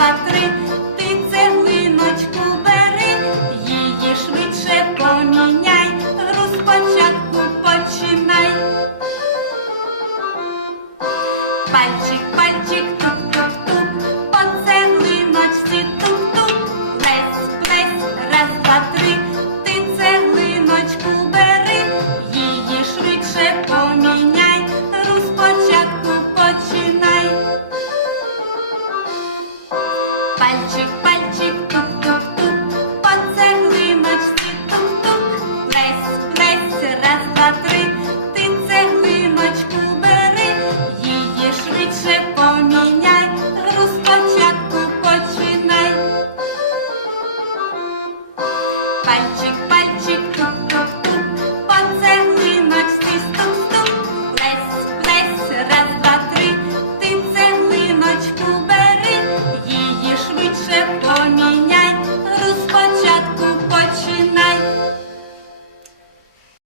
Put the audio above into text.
два, три, ти цеглиночку бери, її швидше поміняй, гру спочатку починай. Пальчик, пальчик, тук-тук-тук, Пальчик, пальчик, тук-тук-тук, по цеглиночці тук-тук, лесь, лесь, раз, два, три, ти цеглиночку бери, її швидше поміняй, гру спочатку починай. Пальчик, пальчик,